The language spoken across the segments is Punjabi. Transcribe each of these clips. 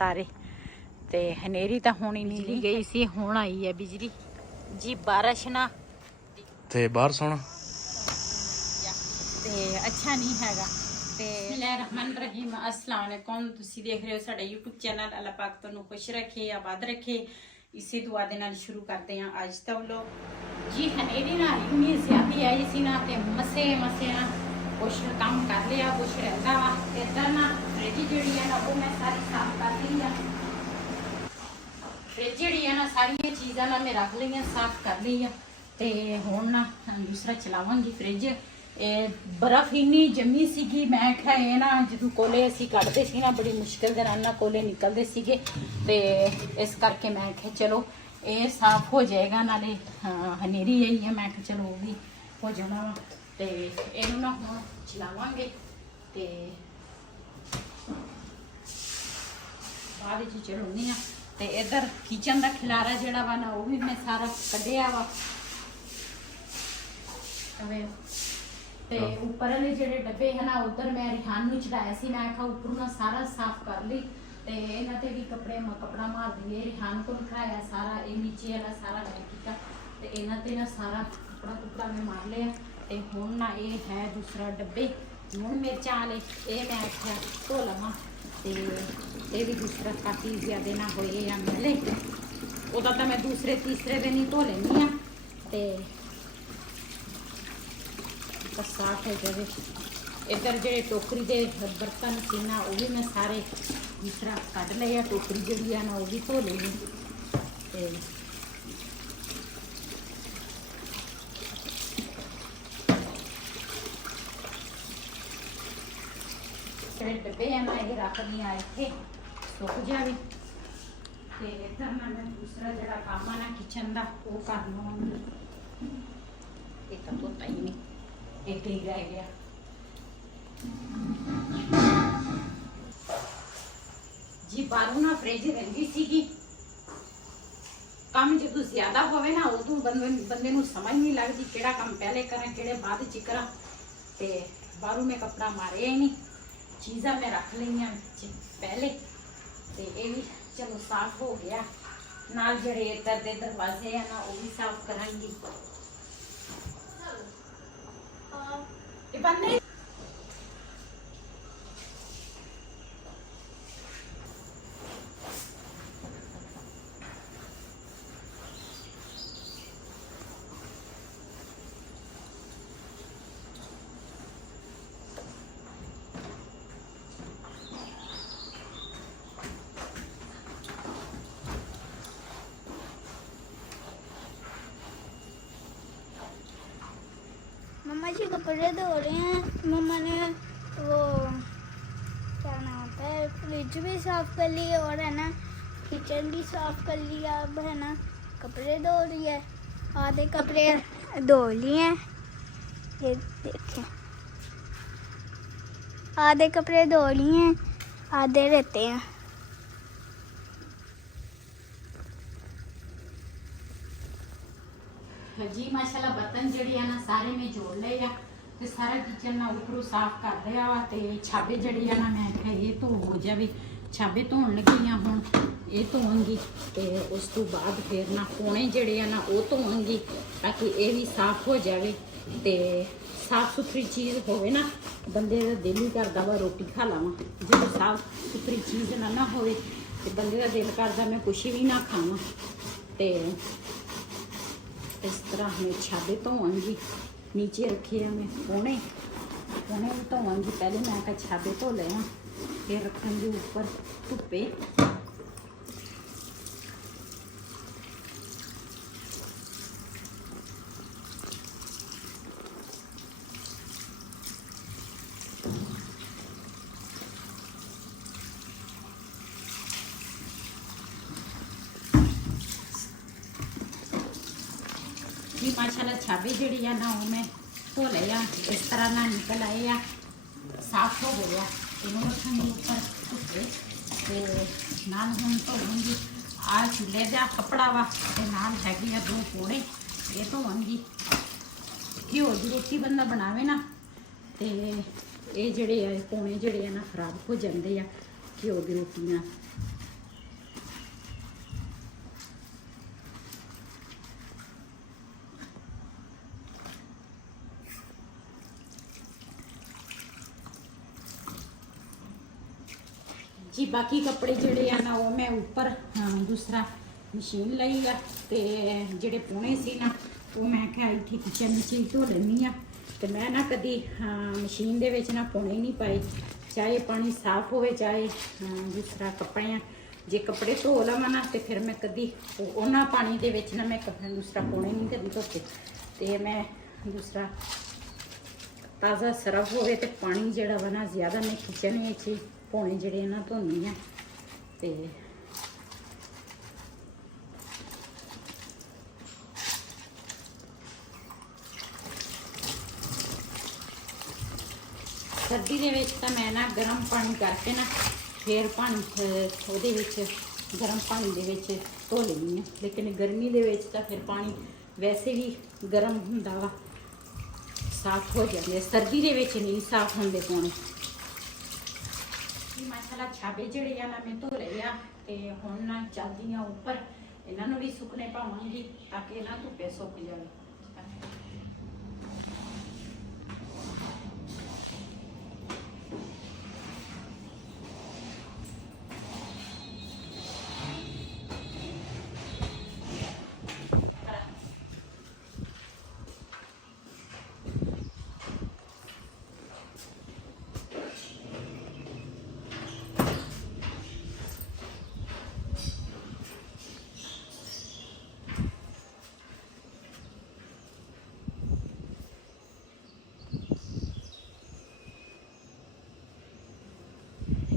सारे। ते हनेरी तो होनी नहीं गई सी, हुण आई है बिजली जी। बारिश ना ते बाहर सोना ते अच्छा नहीं हैगा। बिस्मिल्लाहिर्रहमानिर्रहीम, अस्सलाम वालेकुम। तुसी देख रहे हो साडा यूट्यूब चैनल। अल्लाह पाक तुहानू खुश रखे, आबाद रखे, इसे दुआ दे नाल शुरू करते हैं अज दा व्लॉग जी। हनेरी ना इन्नी ज्यादा आई सी ना ते मसे ना कुछ काम कर लिया, कुछ रहिंदा वा। इधर ना फ्रिज जिहड़ी है ना वो मैं सारी साफ कर ली है। फ्रिज जिहड़ी है ना सारियां चीज़ां ना मैं रख लियां, साफ कर ली है। ते हुण ना दूसरा चलावांगी फ्रिज। बर्फ इन्नी जमी सीगी, मैं आख्या ये ना जो कोले असीं कढ़दे सी ना बड़ी मुश्किल दे नाल ना कोले निकलदे सीगे, ते इस करके मैं आख्या चलो ये साफ हो जाएगा। नाले हनेरी आई है, मैं आख्या चलो वो भी हो जाना वा। ते इहनूं ना हुण चलावांगे ते बाद विच चलाउंदी आ। ते इधर किचन का खिलारा जिहड़ा वा ना वो भी मैं सारा कढ़िया वा। ते उपर वाले जिहड़े डब्बे है ना उधर मैं रिहान नूं चढ़ाया सी, मैं आख्या उपरों ना सारा साफ कर ली। ते इन्हां ते भी कपड़ा मार दिए। रिहान को दिखाया सारा, ये नीचे वाला सारा मैं कीता ते इन्हां ते ना सारा कपड़ा मैं मार लिया। ते हुण ना ये है दूसरा डब्बे लूण मिर्चां वाले, ये मैं आख्या धो लवां ते ये भी दूसरा काफ़ी ज़्यादा ना होए या मैले, उहदा तां मैं दूसरे तीसरे दिन ही धो लैनी आ ते साफ हो जाए। इधर जो टोकरी के बर्तन सी ना वो भी मैं सारे दूसरा कढ़ लिया। टोकरी जी है ना वो भी धो ली। डब्बे है ना ये रख दी इतने सुक जाए। तो इधर ना मैं दूसरा जो काम है ना किचन का वो कर लवांगी। एक तो धोता ही नहीं, एक ही रह गया। जी बारू ना फ्रिज रही सी, काम जो ज्यादा होवे ना उदू बंदे नूं समझ नहीं लगती किहड़ा काम पहले करा किहड़े बाद च करा। ते बारू में कपड़ा मारे ही नहीं, चीज़ां मैं रख लईयां पहले। ते ये भी चलो साफ हो गया। नाल जिहड़े इधर दे दरवाजे है ना वो भी साफ करांगी। बंदे मम्मा जी कपड़े धो रहे हैं। मम्मा ने वो क्या नाम होता है फ्रिज भी साफ कर ली और है ना किचन भी साफ कर लिया। अब है ना कपड़े धो रही है। आधे कपड़े धो लिए हैं, ये देखें आधे कपड़े धो लिए हैं, आधे रहते हैं। जी माशाल्लाह बर्तन जड़े है ना सारे में जोड़ ले या ते सारा किचन ना उपरों साफ कर दिया वा। ते छाबे जड़ी है ना मैं आख्या ये तो हो जाए। छाबे धोन लगी हाँ, हुण ये धोआंगी ते उस तो बाद फिर ना कोने जड़े है ना वो धोआंगी ताकि ये भी साफ हो जाए। ते साफ सुथरी चीज़ होवे ना बंदे का दिल ही करदा वा रोटी खा लवां। जो साफ सुथरी चीज़ ना होवे ते बंदे का दिल करदा मैं कुछ भी ना खावां। ते इस तरह मैं छाबे धोआंगी। नीचे रखे हैं मैं कोने भी धोआंगी। पहले मैं कहा छाबे धो लिया फिर रखूँगी ऊपर धुप्पे। जी माशाल्लाह छाबे जड़ी है ना वो मैं धो लिया। इस तरह ना निकल आए या साफ हो गया। इन्हों रखूँगी ऊपर धुप्पे ते नाल हुण धोऊंगी। आ चूल्हे का कपड़ा वा ते नाल हैगी आ 2 कोड़े ये धोआंगी। घ्यो की रोटी बंदा बनावे ना ते ये जड़े पौने जड़े ना खराब हो जाते हैं घ्यो की रोटियां। ਜੀ ਬਾਕੀ ਕੱਪੜੇ ਜਿਹੜੇ ਆ ਨਾ ਉਹ ਮੈਂ ਉੱਪਰ ਦੂਸਰਾ ਮਸ਼ੀਨ ਲਈ ਆ ਤੇ ਜਿਹੜੇ ਪੋਣੇ ਸੀ ਨਾ ਉਹ ਮੈਂ ਕਿਹਾ ਇੱਥੇ ਕਿਚਨ ਵਿੱਚ ਹੀ ਧੋ ਲੈਂਦੀ ਆ। ਤੇ ਮੈਂ ਨਾ ਕਦੀ ਮਸ਼ੀਨ ਦੇ ਵਿੱਚ ਨਾ ਪੋਣੇ ਨਹੀਂ ਪਾਏ, ਚਾਹੇ ਪਾਣੀ ਸਾਫ਼ ਹੋਵੇ ਚਾਹੇ ਜਿਸ ਤਰ੍ਹਾਂ ਕੱਪੜੇ ਜੇ ਕੱਪੜੇ ਧੋ ਲਵਾਂ ਨਾ ਤੇ ਫਿਰ ਮੈਂ ਕਦੀ ਉਹਨਾਂ ਪਾਣੀ ਦੇ ਵਿੱਚ ਨਾ ਮੈਂ ਕੱਪੜੇ ਦੂਸਰਾ ਪੋਣੇ ਨਹੀਂ ਕਦੀ ਧੋਤੇ। ਤੇ ਮੈਂ ਦੂਸਰਾ ਤਾਜ਼ਾ ਸਰਫ ਹੋਵੇ ਤੇ ਪਾਣੀ ਜਿਹੜਾ ਵਾ ਨਾ ਜ਼ਿਆਦਾ ਮੈਂ ਕਿਚਨ ਵਿੱਚ ਹੀ ਪੋਣੇ ਜਿਹੜੇ ਨਾ ਧੋਨੀ ਆ। ਤੇ सर्दी ਦੇ ਵਿੱਚ ਤਾਂ ਮੈਂ ਨਾ ਗਰਮ ਪਾਣੀ ਕਰਕੇ ਨਾ ਫਿਰ ਪਾਣੀ ਉਹਦੇ ਵਿੱਚ ਗਰਮ ਪਾਣੀ ਦੇ ਵਿੱਚ ਧੋ ਲੈਂਦੀ ਹਾਂ। ਲੇਕਿਨ ਗਰਮੀ ਦੇ ਵਿੱਚ ਤਾਂ ਫਿਰ ਪਾਣੀ ਵੈਸੇ ਵੀ ਗਰਮ ਹੁੰਦਾ ਵਾ, ਸਾਫ਼ ਹੋ ਜਾਂਦੇ। ਸਰਦੀ ਦੇ ਵਿੱਚ ਨਹੀਂ ਸਾਫ਼ ਹੁੰਦੇ ਪਾਣੀ। ਮਾਸ਼ਾਅੱਲਾ ਛਾਬੇ ਜਿਹੜੇ ਆ ਨਾ ਮੈਂ ਧੋ ਲਏ ਆ ਤੇ ਹੁਣ ਨਾ ਚੱਲਦੀ ਆ ਉੱਪਰ, ਇਹਨਾਂ ਨੂੰ ਵੀ ਸੁੱਕਣੇ ਪਾਵਾਂਗੀ ਤਾਂ ਕਿ ਇਹਨਾਂ ਧੁੱਪੇ ਸੁੱਕ ਜਾਵੇ।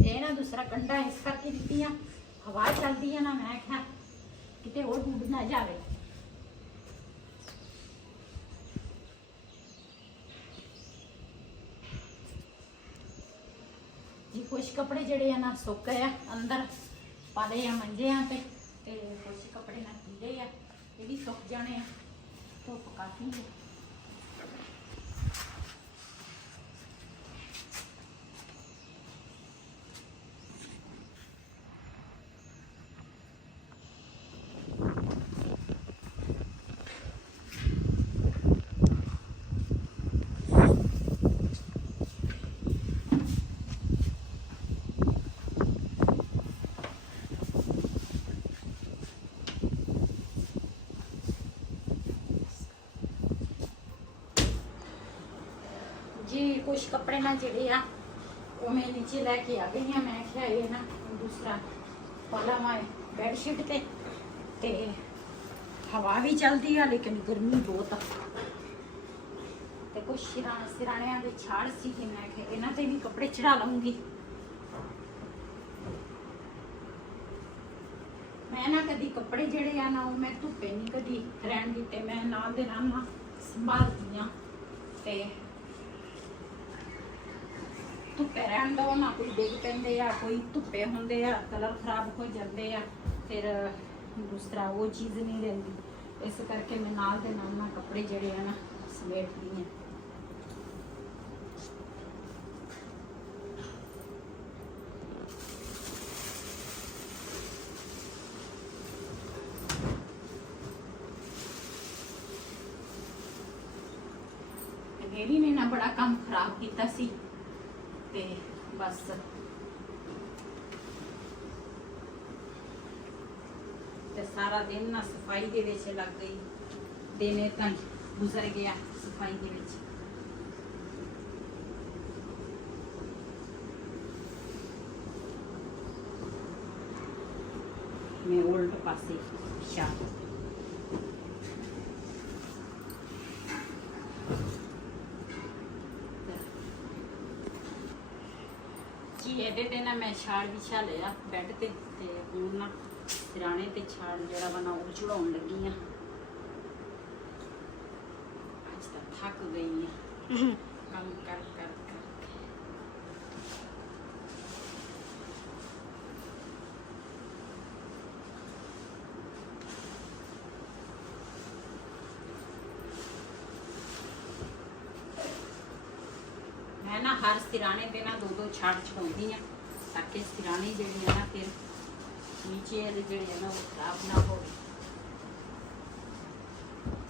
ਇਹ ਨਾ ਦੂਸਰਾ ਕੰਡਾ ਇਸ ਕਰਕੇ ਦਿੱਤੀਆਂ, ਹਵਾ ਚੱਲਦੀ ਹੈ ਨਾ, ਮੈਂ ਕਿਹਾ ਕਿਤੇ ਹੋਰ ਡੁੱਬ ਨਾ ਜਾਵੇ। ਜੀ ਕੁਛ ਕੱਪੜੇ ਜਿਹੜੇ ਆ ਨਾ ਸੁੱਕ ਗਏ ਆ, ਅੰਦਰ ਪਾ ਲਏ ਆ ਮੰਜਿਆਂ ਤੇ ਕੁਛ ਕੱਪੜੇ ਨਾ ਕੀੜੇ ਆ, ਇਹ ਵੀ ਸੁੱਕ ਜਾਣੇ ਆ, ਧੁੱਪ ਕਾਫੀ ਹੈ। जी कुछ कपड़े ना ਜਿਹੜੇ ਆ ਉਹ ਮੈਂ ਨੀਚੇ ਲੈ ਕੇ ਆ ਗਈ ਹਾਂ। ਮੈਂ ਕਿਹਾ ਇਹ ਨਾ ਦੂਸਰਾ ਪਾਲਾ ਮੈਂ ਬੈੱਡ ਸ਼ੀਟ ਤੇ ਹਵਾ ਵੀ ਚੱਲਦੀ ਆ ਲੇਕਿਨ ਗਰਮੀ ਬਹੁਤ ਆ। ਤੇ ਕੁਝ ਸਿਰਾਣਿਆਂ ਦੇ ਛਾੜ ਸੀ ਕਿ ਮੈਂ ਕਿਹਾ ਇਹਨਾਂ ਤੇ ਵੀ ਕੱਪੜੇ ਚੜਾ ਲਵਾਂਗੀ। ਮੈਂ ਨਾ ਕਦੀ ਕੱਪੜੇ ਜਿਹੜੇ ਆ ਨਾ ਉਹ ਮੈਂ ਧੁੱਪੇ ਨਹੀਂ ਕਦੀ ਰਹਿਣ ਦਿੱਤੇ, ਮੈਂ ਨਾਲ ਦੇ ਨਾਲ ਨਾ ਸੰਭਾਲਦੀ ਆ। ਤੇ ਧੁੱਪੇ ਰਹਿਣ ਦੋ ਨਾ ਕੋਈ ਡਿੱਗ ਪੈਂਦੇ ਆ, ਕੋਈ ਧੁੱਪੇ ਹੁੰਦੇ ਆ ਕਲਰ ਖਰਾਬ ਹੋ ਜਾਂਦੇ ਆ, ਫਿਰ ਦੂਸਰਾ ਉਹ ਚੀਜ਼ ਨਹੀਂ ਰਹਿੰਦੀ। ਇਸ ਕਰਕੇ ਮੈਂ ਨਾਲ ਦੇ ਨਾਲ ਨਾ ਕੱਪੜੇ ਜਿਹੜੇ ਆ ਨਾ ਸਮੇਟਦੀ ਆ। ਮੇਰੀ ਨੇ ਨਾ ਬੜਾ ਕੰਮ ਖਰਾਬ ਕੀਤਾ ਸੀ ਤੇ ਬਸ ਤੇ ਸਾਰਾ ਦਿਨ ਨਾ ਸਫਾਈ ਦੇ ਵਿੱਚ ਲੱਗ ਗਈ, ਦਿਨੇ ਤਾਂ ਗੁਜ਼ਰ ਗਿਆ ਸਫਾਈ ਦੇ ਵਿੱਚ। ਮੈਂ ਉਲਟ ਪਾਸੇ ਸ਼ਾਹ ਇਹਦੇ ਤੇ ਨਾ ਮੈਂ ਛਾੜ ਵਿਛਾ ਲਿਆ ਬੈੱਡ ਤੇ ਹੁਣ ਨਾ ਸਿਰਾਣੇ ਤੇ ਛਾੜ ਜਿਹੜਾ ਵਾ ਨਾ ਉਹ ਚੜਾਉਣ ਲੱਗੀ ਆ। ਅੱਜ ਤਾਂ ਥੱਕ ਗਈ ਆ ਕੰਮ ਕਰ ਕਰ ਕਰ। मैं ना हर सिराने पे ना दो छाड़ छड़ाउंदी आ ताकि सिराने जिहड़े आ ना फिर नीचे वाले जिहड़े आ ना वो खराब ना हो।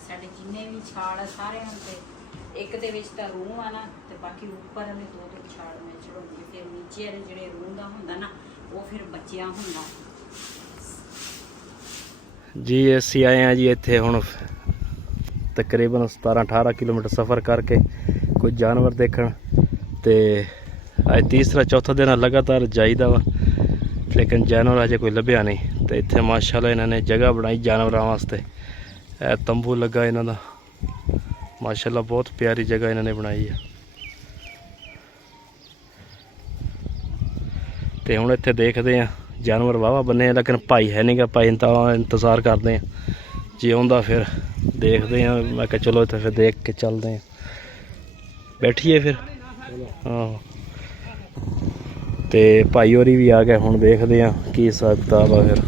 साडे जिन्ने भी छाड़ आ सारे ते एक दे विच तां रूह आ ना ते बाकी ऊपर वाले दो छाड़ मैं चढ़ाउंदी। फिर नीचे वाले जिहड़े रूह दा हुंदा ना ਉਹ ਫਿਰ ਬਚਿਆ ਹੁੰਦਾ। ਜੀ ਅਸੀਂ ਆਏ ਹਾਂ ਜੀ ਇੱਥੇ ਹੁਣ ਤਕਰੀਬਨ 17-18 ਕਿਲੋਮੀਟਰ ਸਫ਼ਰ ਕਰਕੇ ਕੁਝ ਜਾਨਵਰ ਦੇਖਣ। ਤੇ ਅੱਜ ਤੀਸਰਾ ਚੌਥਾ ਦਿਨ ਲਗਾਤਾਰ ਜਾਈਦਾ ਵਾ, ਲੇਕਿਨ ਜਾਨਵਰ ਅਜੇ ਕੋਈ ਲੱਭਿਆ ਨਹੀਂ। ਤੇ ਇੱਥੇ ਮਾਸ਼ਾਅੱਲਾ ਇਹਨਾਂ ਨੇ ਜਗ੍ਹਾ ਬਣਾਈ ਜਾਨਵਰਾਂ ਵਾਸਤੇ। ਇਹ ਤੰਬੂ ਲੱਗਾ ਇਹਨਾਂ ਦਾ, ਮਾਸ਼ਾਅੱਲਾ ਬਹੁਤ ਪਿਆਰੀ ਜਗ੍ਹਾ ਇਹਨਾਂ ਨੇ ਬਣਾਈ ਆ। ਤੇ ਹੁਣ ਇੱਥੇ ਦੇਖਦੇ ਆ, ਜਾਨਵਰ ਵਾਹਵਾ ਬੰਨੇ ਆ, ਲੇਕਿਨ ਭਾਈ ਹੈ ਨਹੀਂਗਾ। ਭਾਈ ਤਾਂ ਇੰਤਜ਼ਾਰ ਕਰਦੇ ਆ, ਜੇ ਆਉਂਦਾ ਫਿਰ ਦੇਖਦੇ ਆ। ਮੈਂ ਕਿਹਾ ਚਲੋ ਇੱਥੇ ਫਿਰ ਦੇਖ ਕੇ ਚੱਲਦੇ ਆ, ਬੈਠੀਏ ਫਿਰ। ਹਾਂ ਤੇ ਭਾਈ ਹੋਰੀ ਵੀ ਆ ਗਏ, ਹੁਣ ਦੇਖਦੇ ਆ ਕੀ ਹਿਸਾਬ ਕਿਤਾਬ ਆ ਫਿਰ।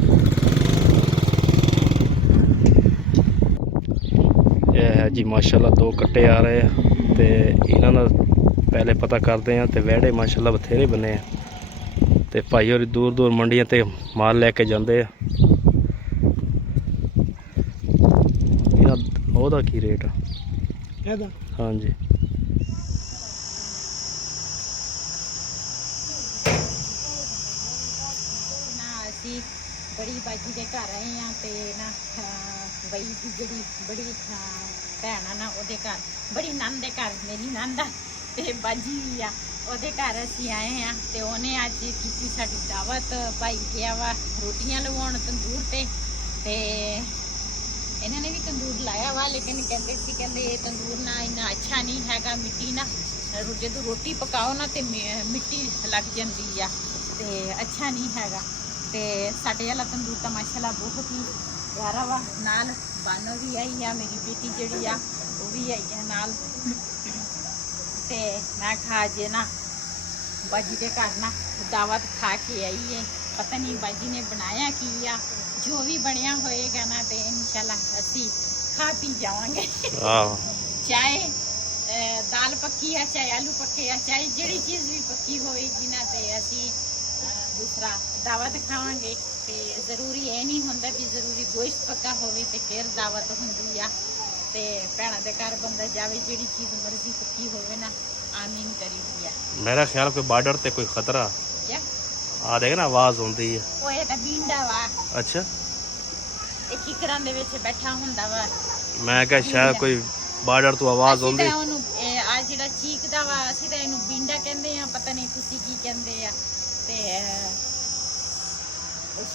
ਇਹ ਹੈ ਜੀ ਮਾਸ਼ਾਅੱਲਾ 2 ਕੱਟੇ ਆ ਰਹੇ ਆ, ਤੇ ਇਹਨਾਂ ਦਾ ਪਹਿਲੇ ਪਤਾ ਕਰਦੇ ਆ। ਤੇ ਵਿਹੜੇ ਮਾਸ਼ਾਅੱਲਾ ਬਥੇਰੇ ਬਣੇ ਆ, ਤੇ ਭਾਈ ਹੋਰੀ ਦੂਰ ਦੂਰ ਮੰਡੀਆਂ ਤੇ ਮਾਲ ਲੈ ਕੇ ਜਾਂਦੇ ਆ। ਇਹਨਾਂ ਉਹਦਾ ਕੀ ਰੇਟ ਆ ਇਹਦਾ? ਹਾਂਜੀ ਨਾ ਅਸੀਂ ਬੜੀ ਬਾਜੀ ਦੇ ਘਰ ਆਏ ਆ, ਤੇ ਨਾ ਬਈ ਦੀ ਜਿਹੜੀ ਬੜੀ ਭੈਣ ਆ ਨਾ, ਉਹਦੇ ਘਰ, ਬੜੀ ਨੰਦ ਦੇ ਘਰ, ਮੇਰੀ ਨੰਦ ਆ ਤੇ ਬਾਜੀ ਵੀ ਆ, ਉਹਦੇ ਘਰ ਅਸੀਂ ਆਏ ਆ। ਤੇ ਉਹਨੇ ਅੱਜ ਕੀਤੀ ਸਾਡੀ ਦਾਵਤ। ਭਾਈ ਗਿਆ ਵਾ ਰੋਟੀਆਂ ਲਵਾਉਣ ਤੰਦੂਰ ਤੇ ਇਹਨਾਂ ਨੇ ਵੀ ਤੰਦੂਰ ਲਾਇਆ ਵਾ, ਲੇਕਿਨ ਕਹਿੰਦੇ ਸੀ, ਕਹਿੰਦੇ ਇਹ ਤੰਦੂਰ ਨਾ ਇੰਨਾ ਅੱਛਾ ਨਹੀਂ ਹੈਗਾ, ਮਿੱਟੀ ਨਾ ਜਦੋਂ ਰੋਟੀ ਪਕਾਓ ਨਾ ਤੇ ਮਿੱਟੀ ਲੱਗ ਜਾਂਦੀ ਆ, ਤੇ ਅੱਛਾ ਨਹੀਂ ਹੈਗਾ। ਤੇ ਸਾਡੇ ਵਾਲਾ ਤੰਦੂਰ ਤਾਂ ਮਾਸ਼ਾਅੱਲਾ ਬਹੁਤ ਹੀ ਪਿਆਰਾ ਵਾ। ਨਾਲ ਬਾਨੋ ਵੀ ਆਈ ਆ, ਮੇਰੀ ਬੇਟੀ ਜਿਹੜੀ ਆ ਉਹ ਵੀ ਆਈ ਆ ਨਾਲ। ਤੇ ਮੈਂ ਖਾ ਜੇ ਨਾ ਬਾਜੀ ਦੇ ਘਰ ਨਾ ਦਾਵਤ ਖਾ ਕੇ ਆਈ ਹੈ। ਪਤਾ ਨਹੀਂ ਬਾਜੀ ਨੇ ਬਣਾਇਆ ਕੀ ਆ, ਜੋ ਵੀ ਬਣਿਆ ਹੋਏਗਾ ਨਾ ਤੇ ਇਨਸ਼ਾਅੱਲਾ ਅਸੀਂ ਖਾ ਪੀ ਜਾਵਾਂਗੇ। ਚਾਹੇ ਦਾਲ ਪੱਕੀ ਆ, ਚਾਹੇ ਆਲੂ ਪੱਕੇ ਆ, ਚਾਹੇ ਜਿਹੜੀ ਚੀਜ਼ ਵੀ ਪੱਕੀ ਹੋਏਗੀ ਨਾ ਤੇ ਅਸੀਂ ਦੂਸਰਾ ਦਾਵਤ ਖਾਵਾਂਗੇ। ਤੇ ਜ਼ਰੂਰੀ ਇਹ ਨਹੀਂ ਹੁੰਦਾ ਵੀ ਜ਼ਰੂਰੀ ਗੋਸ਼ਤ ਪੱਕਾ ਹੋਵੇ ਤੇ ਫਿਰ ਦਾਵਤ ਹੁੰਦੀ ਆ। ਤੇ ਭੈਣਾਂ ਦੇ ਘਰ ਬੰਦਾ ਜਾਵੇ, ਜਿਹੜੀ ਚੀਜ਼ ਮਰਜ਼ੀ ਪੱਕੀ ਹੋਵੇ ਨਾ ਆਮੀਨ ਕਰੀਦੀ ਆ। ਮੇਰਾ ਖਿਆਲ ਕੋਈ ਬਾਰਡਰ ਤੇ ਕੋਈ ਖਤਰਾ ਕਿਆ ਆ ਦੇਖ ਨਾ ਆਵਾਜ਼ ਆਉਂਦੀ ਆ। ਉਹ ਇਹ ਤਾਂ ਬੀਂਡਾ ਵਾ। ਅੱਛਾ, ਇਹ ਕਿਕਰਾਂ ਦੇ ਵਿੱਚ ਬੈਠਾ ਹੁੰਦਾ ਵਾ। ਮੈਂ ਕਿਹਾ ਸ਼ਾਇਦ ਕੋਈ ਬਾਰਡਰ ਤੋਂ ਆਵਾਜ਼ ਅਸੀਂ ਆਉਂਦੀ। ਤਾਂ ਉਹਨੂੰ ਆ ਜਿਹੜਾ ਚੀਕਦਾ ਵਾ, ਅਸੀਂ ਤਾਂ ਇਹਨੂੰ ਬੀਂਡਾ ਕਹਿੰਦੇ ਆ, ਪਤਾ ਨਹੀਂ ਤੁਸੀਂ ਕੀ ਕਹਿੰਦੇ ਆ। ਤੇ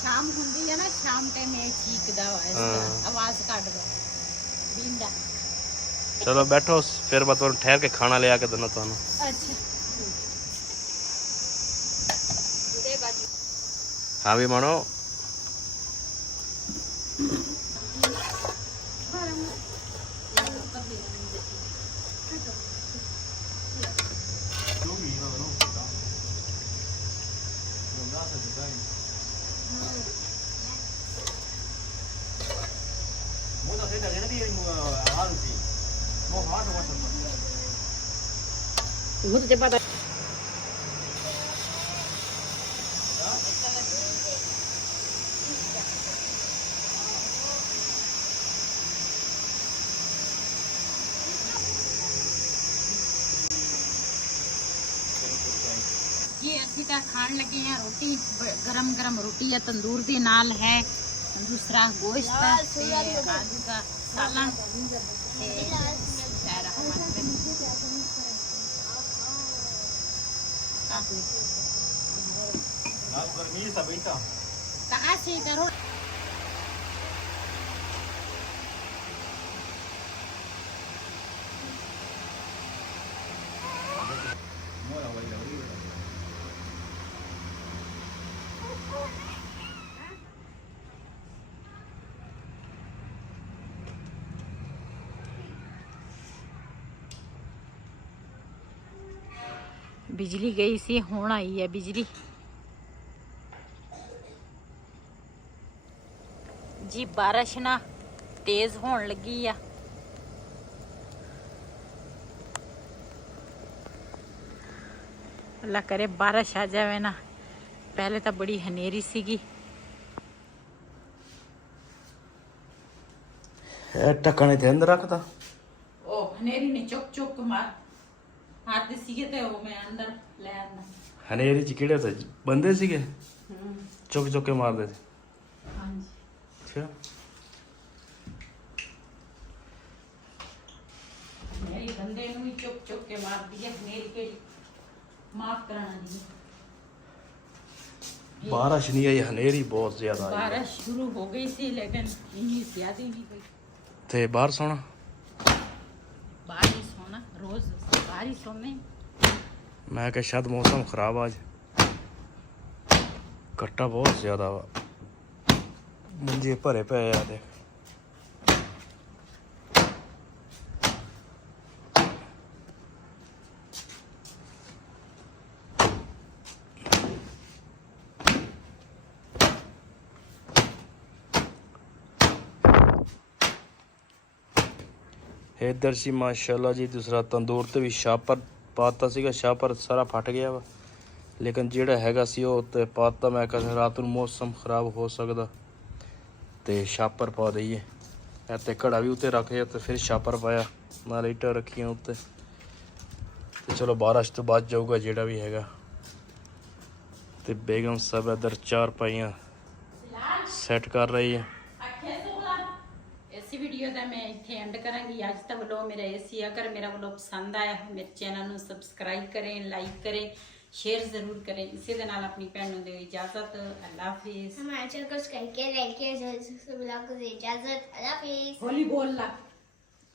ਸ਼ਾਮ ਹੁੰਦੀ ਆ ਨਾ, ਸ਼ਾਮ ਟਾਈਮ ਇਹ ਚੀਕਦਾ ਵਾ, ਇਸ ਤਰ੍ਹਾਂ ਆਵਾਜ਼ ਕੱਢਦਾ ਬੀਂਡਾ। ਚਲੋ ਬੈਠੋ, ਫਿਰ ਮੈਂ ਤੁਹਾਨੂੰ ਠਹਿਰ ਕੇ ਖਾਣਾ ਲਿਆ ਕੇ ਦਿੰਦਾ ਤੁਹਾਨੂੰ। ਅੱਛਾ ਹਾਂ ਵੀ ਮਾਣੋ। ਜੀ ਅਸੀਂ ਤਾਂ ਖਾਣ ਲੱਗੇ ਆ ਰੋਟੀ, ਗਰਮ ਗਰਮ ਰੋਟੀ ਆ ਤੰਦੂਰ ਦੇ ਨਾਲ ਹੈ, ਦੂਸਰਾ ਗੋਸ਼ਤ ਤੇ ਆਲੂ ਦਾ ਸਾਲਨ ਤੇ कहाँ से करो बिजली गई सी, हुण आई है बिजली जी। बारिश ना तेज होने लगी आ। अल्लाह करे बारिश आ जाए ना। पहले तो बड़ी हनेरी सीगी। ढक्कन इत्थे अंदर रखदा। ओ हनेरी ने चुक चुक मार हाथ सीगे ते ओ मैं अंदर ले आंदा। हनेरी च किहड़े थे बंदे सीगे? ਚੁੱਕ ਕੇ ਮਾਰਦੇ ਸੀ। ਹਾਂਜੀ ਅੱਛਾ ਮੇਰੀ ਬੰਦੇ ਨੂੰ ਵੀ ਚੁੱਕ ਕੇ ਮਾਰਦੀ ਹੈ, ਮੇਰੀ ਕਿਹੜੀ ਮਾਫ ਕਰਾਣਾ ਜੀ। ਬਾਰਿਸ਼ नहीं आई, हनेरी बहुत ज्यादा आई है। बारिश शुरू हो गई थी लेकिन इतनी ज्यादा नहीं हुई। थे बाहर सोना बारिश होना रोज बारिश होने मैं क्या शायद मौसम खराब आज, कट्टा बहुत ज्यादा वा, मंजे भरे पे आ देख। इधर सी माशाल्लाह जी दूसरा तंदूर ते भी छापर पाता सीगा, छापर सारा फट गया वा, लेकिन ਜਿਹੜਾ ਹੈਗਾ ਸੀ ਉਹ ਤੇ ਪਾਤਾ। ਮੈਂ ਕਿਹਾ ਰਾਤ ਨੂੰ ਮੌਸਮ ਖਰਾਬ ਹੋ ਸਕਦਾ ਤੇ ਛਾਪਰ ਪਾ ਦਈਏ। ਤੇ ਘੜਾ ਵੀ ਉੱਤੇ ਰੱਖਿਆ ਤੇ ਫਿਰ ਛਾਪਰ ਪਾਇਆ, ਨਾਲ ਇੱਟਾਂ ਰੱਖੀਆਂ ਉੱਤੇ ਤੇ ਚਲੋ ਬਾਰਿਸ਼ ਤੋਂ ਬਚ ਜਾਊਗਾ ਜਿਹੜਾ ਵੀ ਹੈਗਾ। ਤੇ ਬੇਗਮ ਸਾਹਿਬ ਇਧਰ ਚਾਰ ਪਾਈਆਂ ਸੈੱਟ ਕਰ ਰਹੀ ਹੈ। इस वीडियो का मैं इतने एंड करांगी। अज तक व्लॉग मेरा ऐसी, अगर मेरा व्लॉग पसंद आया हो मेरे चैनल को सबसक्राइब करें, लाइक करें, शेयर जरूर करें। इसी के नाल अपनी भैन को दे इजाजत। अल्लाह हाफिज। हमारे चैनल को सब्सक्राइब करके लाइक किया, ब्लॉग को दे इजाजत। अल्लाह हाफिज। होली बोल ला।